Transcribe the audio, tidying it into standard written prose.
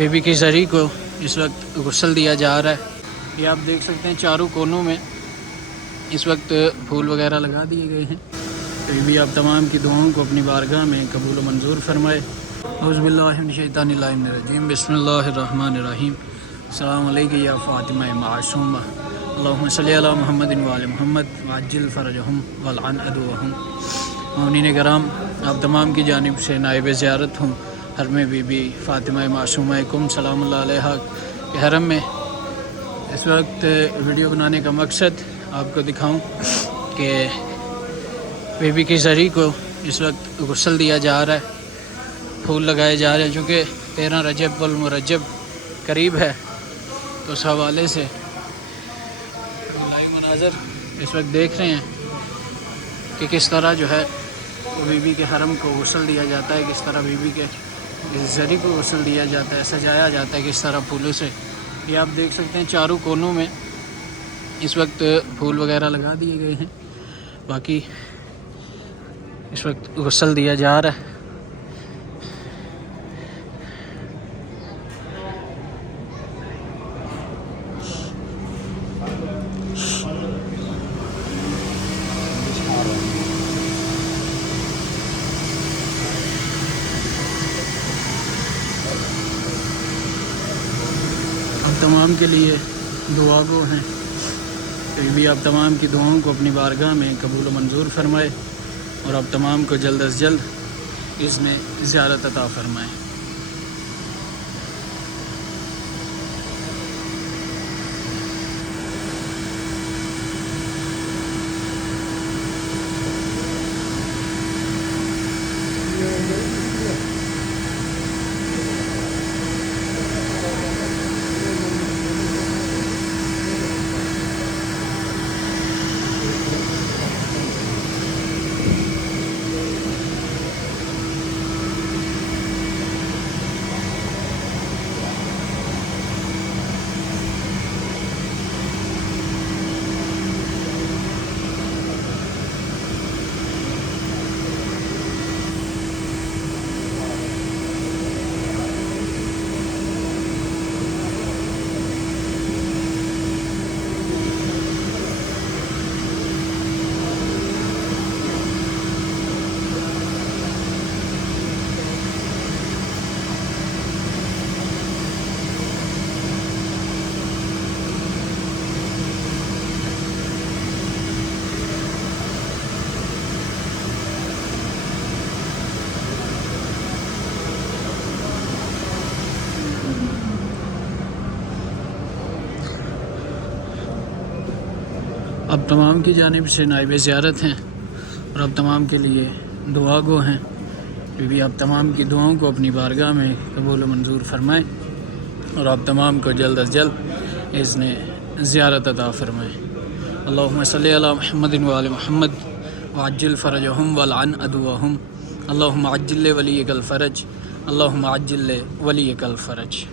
Baby की जरी को इस वक्त गुस्ल दिया जा रहा है। ये आप देख सकते हैं चारों कोनों में इस वक्त फूल वगैरह लगा दिए गए हैं। बेबी आप तमाम की दुआओं को अपनी बारगाह में कबूल व मंजूर फरमाए। औज़ुबिल्लाहिमिनश्शैतानिर्रजीम बिस्मिल्लाहिर्रहमानिर्रहीम। अस्सलामु अलैका या फ़ातिमा मासूमा अल्लाहुम्मा सल्लि अला मुहम्मदिन व आलि मुहम्मद वअज्जिल फ़रजहुम वलअन अदुवहुम। मोमिनीन कराम, आप तमाम की जानिब से नाइब ज़ियारत हूँ हरम बीबी फ़ातिमा मासूमा कुम सलामुल्लाह अलैहा के हरम में। इस वक्त वीडियो बनाने का मकसद आपको दिखाऊं कि बेबी की जरी को इस वक्त गुस्ल दिया जा रहा है, फूल लगाए जा रहे हैं। चूँकि 13 रजब वल मुरज्जब करीब है, तो उस हवाले से लाइव मनाज़र इस वक्त देख रहे हैं कि किस तरह जो है वो बीबी के हरम को गुस्ल दिया जाता है, किस तरह बीबी के जरी को गुस्ल दिया जाता है, सजाया जाता है किस तरह फूलों से। ये आप देख सकते हैं चारों कोनों में इस वक्त फूल वगैरह लगा दिए गए हैं। बाकी इस वक्त गुस्ल दिया जा रहा है। अब तमाम के लिए दुआ गो हैं। भी आप तमाम की दुआओं को अपनी बारगाह में कबूल व मंजूर फरमाए और आप तमाम को जल्द अज जल्द इसमें ज़ियारत अता फरमाए। अब तमाम की जानिब से नाइब ज़ियारत हैं और अब तमाम के लिए दुआ गो हैं। बीबी आप तमाम की दुआओं को अपनी बारगाह में कबूल मंजूर फरमाएँ और आप तमाम को जल्द अज जल्द इसने ज़ियारत अता फरमाएँ। अल्लाहुम्मा सल्लि अला मुहम्मदिन व आलि मुहम्मद वअज्जिल फ़रजहुम वलअन अदुवहुम। अल्लाहुम्मा अज्जिल वलियकल फ़रज, अल्लाहुम्मा अज्जिल वलियकल फ़रज।